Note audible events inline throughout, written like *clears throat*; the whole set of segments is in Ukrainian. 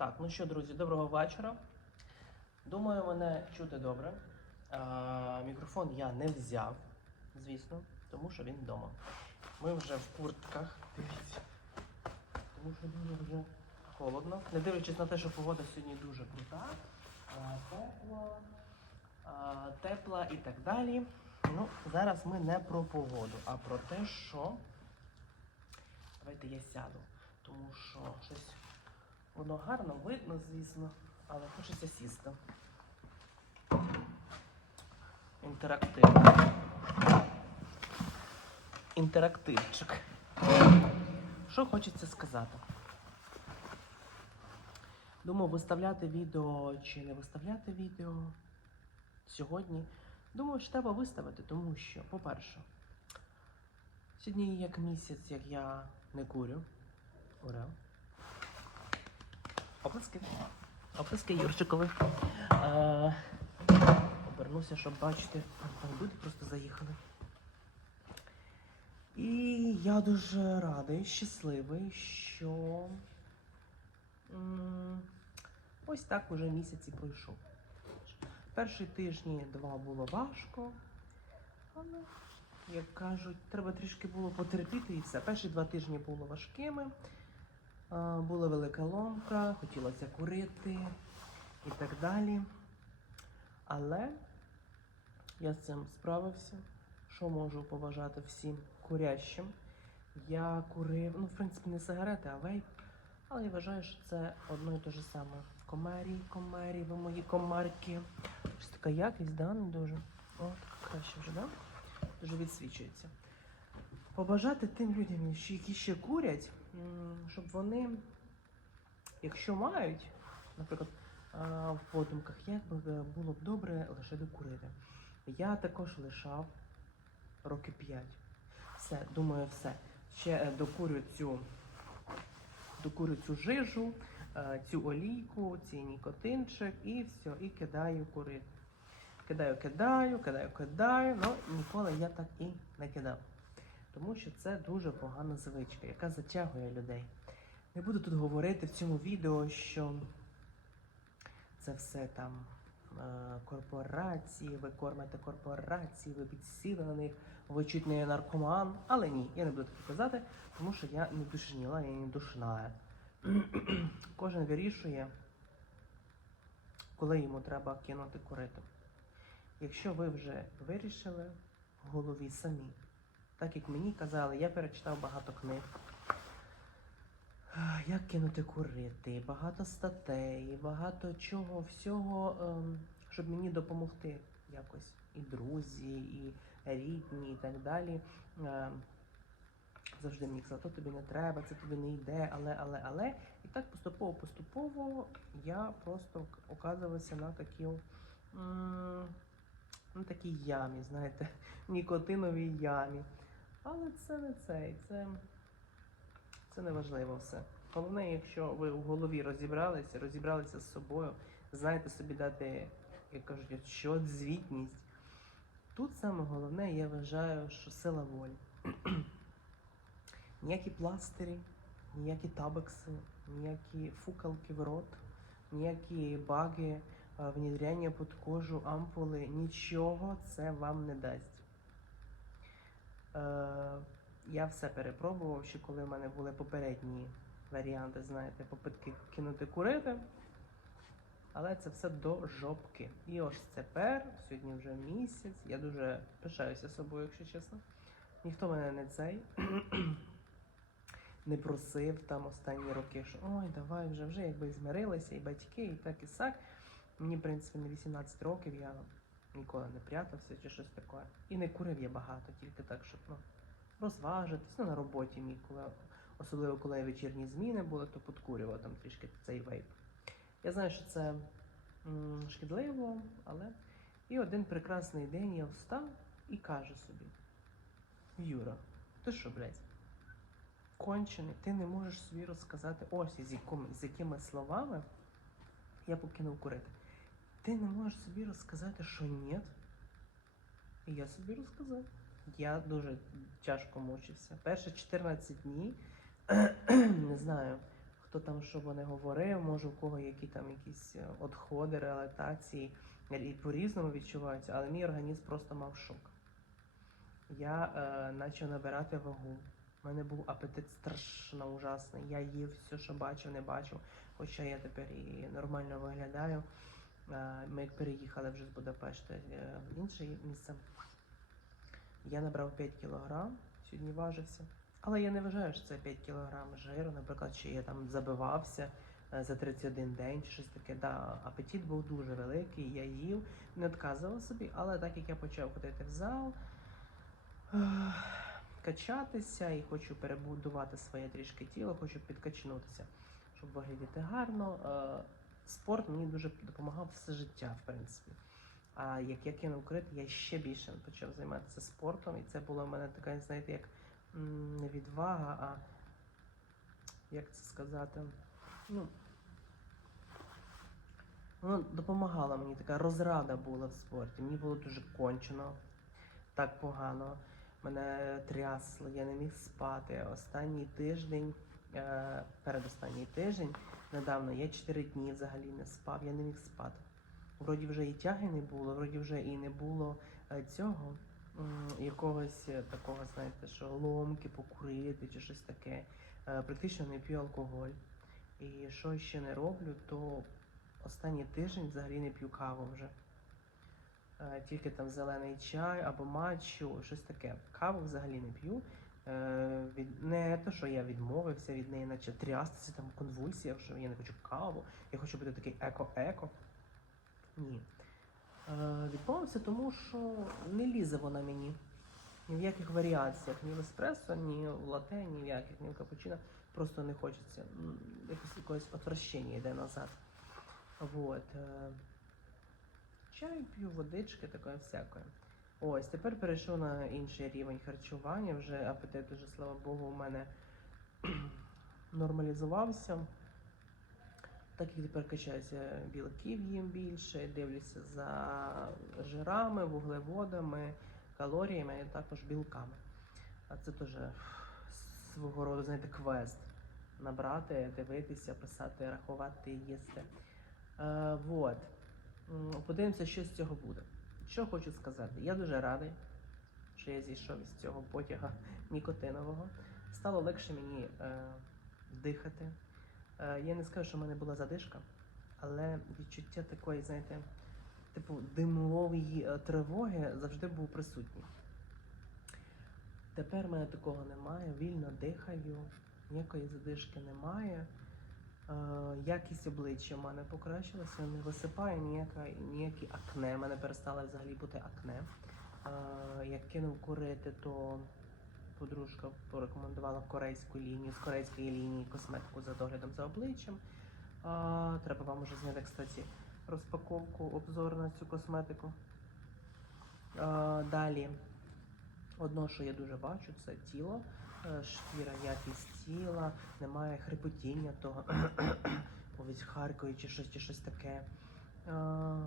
Так, ну що, друзі, доброго вечора. Думаю, мене чути добре. А, мікрофон я не взяв, звісно, тому що він вдома. Ми вже в куртках. Дивіться. Тому що дуже вже холодно. Не дивлячись на те, що погода сьогодні дуже крута, тепла, тепла і так далі. Ну, зараз ми не про погоду, а про те, що. Давайте я сяду. Тому що щось воно гарно видно, звісно, але хочеться сісти. Інтерактив. Інтерактивчик. Що хочеться сказати? Думав, виставляти відео чи не виставляти відео сьогодні. Думаю, що треба виставити, тому що, по-перше, сьогодні як місяць, як я не курю. Ура. Оплески. Оплески Юрчикові. Е, обернуся, щоб бачити. Там люди просто заїхали. І я дуже радий, щасливий, що ось так уже місяць і пройшов. Перші тижні два було важко, але, як кажуть, треба трішки було потерпіти і все. Перші два тижні були важкими. А, Була велика ломка, хотілося курити і так далі. Але я з цим справився. Що можу побажати всім курящим? Я курив, ну, в принципі, не сигарети, а вейп. Але я вважаю, що це одно і те ж саме. Комарі, комарі, ви мої комарки. Ось така якість, да, не дуже. О, така краще вже, да? Дуже відсвічується. Побажати тим людям, які ще курять, щоб вони, якщо мають, наприклад, в подумках, як би е, було б добре лише докурити. Я також лишав роки 5. Все, думаю, все. Ще е, докурю цю, докурю цю жижу, е, цю олійку, цей нікотинчик і все, і кидаю курити. Кидаю, кидаю, кидаю, кидаю, але ніколи я так і не кидав. Тому що це дуже погана звичка, яка затягує людей. Не буду тут говорити в цьому відео, що це все там е, корпорації, ви кормите корпорації, ви підсіли на них, ви чуть не наркоман. Але ні, я не буду таке казати, тому що я не душніла, я не душна. *clears throat* Кожен вирішує, коли йому треба кинути курити. Якщо ви вже вирішили в голові самі, так як мені казали, я перечитав багато книг. Як кинути курити, багато статей, багато чого, всього, ем, щоб мені допомогти якось. І друзі, і рідні, і так далі. Ем, Завжди мені казали, то тобі не треба, це тобі не йде, але, але, але. І так поступово-поступово я просто оказувався на такій, м, на такій ямі, знаєте, *laughs* нікотиновій ямі. Але це не цей, це, це не важливо все. Головне, якщо ви в голові розібралися, розібралися з собою, знаєте собі дати, як кажуть, що звітність. Тут саме головне, я вважаю, що сила волі. *clears throat* Ніякі пластирі, ніякі табекси, ніякі фукалки в рот, ніякі баги, е, внедряння під кожу, ампули, нічого це вам не дасть. Е, я все перепробував, ще коли в мене були попередні варіанти, знаєте, попитки кинути курити. Але це все до жопки. І ось тепер, сьогодні вже місяць, я дуже пишаюся собою, якщо чесно. Ніхто мене не цей *clears throat* не просив там останні роки, що ой, давай вже вже якби змирилися, і батьки, і так, і сяк. Мені, в принципі, на 18 років я ніколи не прятався чи щось таке. І не курив я багато, тільки так, щоб ну, розважитись. Ну, на роботі мій, коли, особливо коли вечірні зміни були, то подкурював там трішки цей вейп. Я знаю, що це м, шкідливо, але. І один прекрасний день я встав і кажу собі: Юра, ти що, блядь? кончений, ти не можеш собі розказати ось з якими, з якими словами я покинув курити. Ти не можеш собі розказати, що ні. І я собі розказав. Я дуже тяжко мучився. Перші 14 днів, *clears throat* не знаю, хто там що не говорив, може у кого які там якісь е, отходи, релатації і по-різному відчуваються, але мій організм просто мав шок. Я е, почав набирати вагу. У мене був апетит страшно ужасний. Я їв все, що бачив, не бачив. Хоча я тепер і нормально виглядаю. Е, Ми переїхали вже з Будапешта е, в інше місце. Я набрав 5 кілограм, сьогодні важився. Але я не вважаю, що це 5 кілограм жиру, наприклад, чи я там забивався е, за 31 день чи щось таке. Да, апетит був дуже великий, я їв, не відказував собі, але так як я почав ходити в зал, качатися і хочу перебудувати своє трішки тіло, хочу підкачнутися, щоб виглядати гарно. Спорт мені дуже допомагав все життя, в принципі. А як я кинув крит, я ще більше почав займатися спортом, і це була в мене така, знаєте, як не відвага, а як це сказати? Ну, воно допомагало мені, така розрада була в спорті. Мені було дуже кончено, так погано. Мене трясло, я не міг спати. Останній тиждень, е, передостанній тиждень, недавно я 4 дні взагалі не спав, я не міг спати. Вроді вже і тяги не було, вроді вже і не було е, цього якогось е, такого, знаєте, що ломки покурити чи щось таке. Е, Практично не п'ю алкоголь. І що ще не роблю, то останній тиждень взагалі не п'ю каву вже. Тільки там зелений чай або матчу, щось таке. Каву взагалі не п'ю. Е, від... Не те, що я відмовився від неї, наче трястися там в конвульсіях, що я не хочу каву, я хочу бути такий еко-еко. Ні. Е, відмовився, тому що не лізе вона мені. Ні в яких варіаціях, ні в еспресо, ні в лате, ні в яких, ні в капучино. Просто не хочеться. Якось якогось отвращення йде назад. Вот. е. Чай п'ю, водички, такої всякої. Ось, тепер перейшов на інший рівень харчування. Вже апетит уже, слава Богу, у мене *clears throat* нормалізувався. Так як тепер качаюся білків їм більше, дивлюся за жирами, вуглеводами, калоріями, і також білками. А це теж свого роду, знаєте, квест. Набрати, дивитися, писати, рахувати, їсти. Е, вот. Подивимося, що з цього буде. Що хочу сказати, я дуже радий, що я зійшов із цього потяга нікотинового. Стало легше мені е, дихати. Е, я не скажу, що в мене була задишка, але відчуття такої, знаєте, типу димової е, тривоги завжди був присутній. Тепер в мене такого немає, вільно дихаю, ніякої задишки немає. Е, якість обличчя в мене покращилася, не висипає ніяка, ніякі акне. У мене перестало взагалі бути акне. Е, як кинув курити, то подружка порекомендувала корейську лінію, з корейської лінії косметику за доглядом за обличчям. Треба вам уже зняти, кстати, розпаковку, обзор на цю косметику. Далі, одно, що я дуже бачу, це тіло, е, шкіра, якість тіла, немає хрипотіння того, *clears throat* ось харкою чи щось, чи щось таке. А,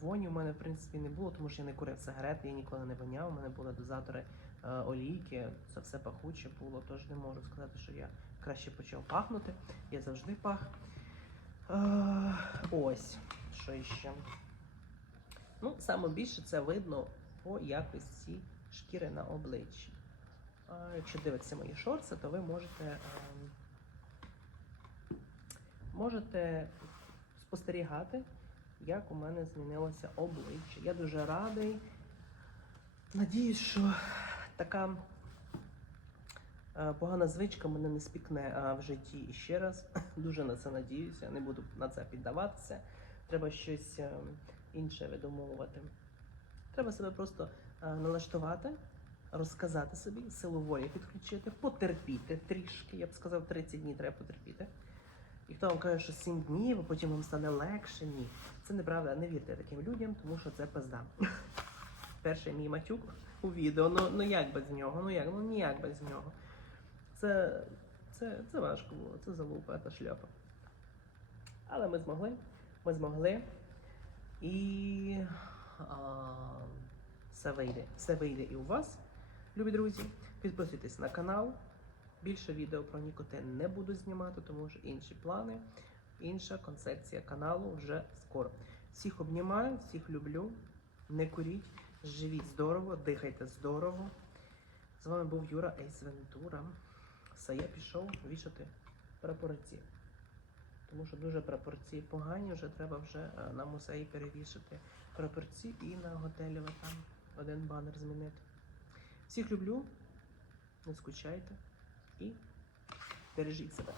Воні в мене, в принципі, не було, тому що я не курив сигарети, я ніколи не воняв. У мене були дозатори е, олійки, це все пахуче було, тож не можу сказати, що я краще почав пахнути. Я завжди пах. Е, ось, що іще. Ну, саме більше це видно по якості шкіри на обличчі. Якщо дивитися мої шорти, то ви можете, ем, можете спостерігати, як у мене змінилося обличчя. Я дуже радий. Надіюсь, що така е, погана звичка мене не спікне в житті І ще раз. *laughs* Дуже на це надіюся, не буду на це піддаватися. Треба щось е, інше видумовувати. Треба себе просто е, налаштувати, розказати собі, силу волі підключити, потерпіти трішки. Я б сказав, 30 днів треба потерпіти. І хто вам каже, що 7 днів, а потім вам стане легше, ні. Це неправда, не вірте таким людям, тому що це пизда. *laughs* Перший мій матюк у відео. Ну, ну як без нього? Ну як? Ну ніяк без нього. Це, це, це важко було, це залупа, це шляпа. Але ми змогли. Ми змогли. І а, все вийде. Все вийде і у вас, любі друзі. Підписуйтесь на канал. Більше відео про нікотин не буду знімати, тому що інші плани, інша концепція каналу вже скоро. Всіх обнімаю, всіх люблю. Не куріть, живіть здорово, дихайте здорово. З вами був Юра Ейс Вентура. Все, я пішов вішати прапорці. Тому що дуже прапорці погані, вже треба вже е, на музеї перевішати прапорці і на готелі там один банер змінити. Всіх люблю, не скучайте і бережіть себе.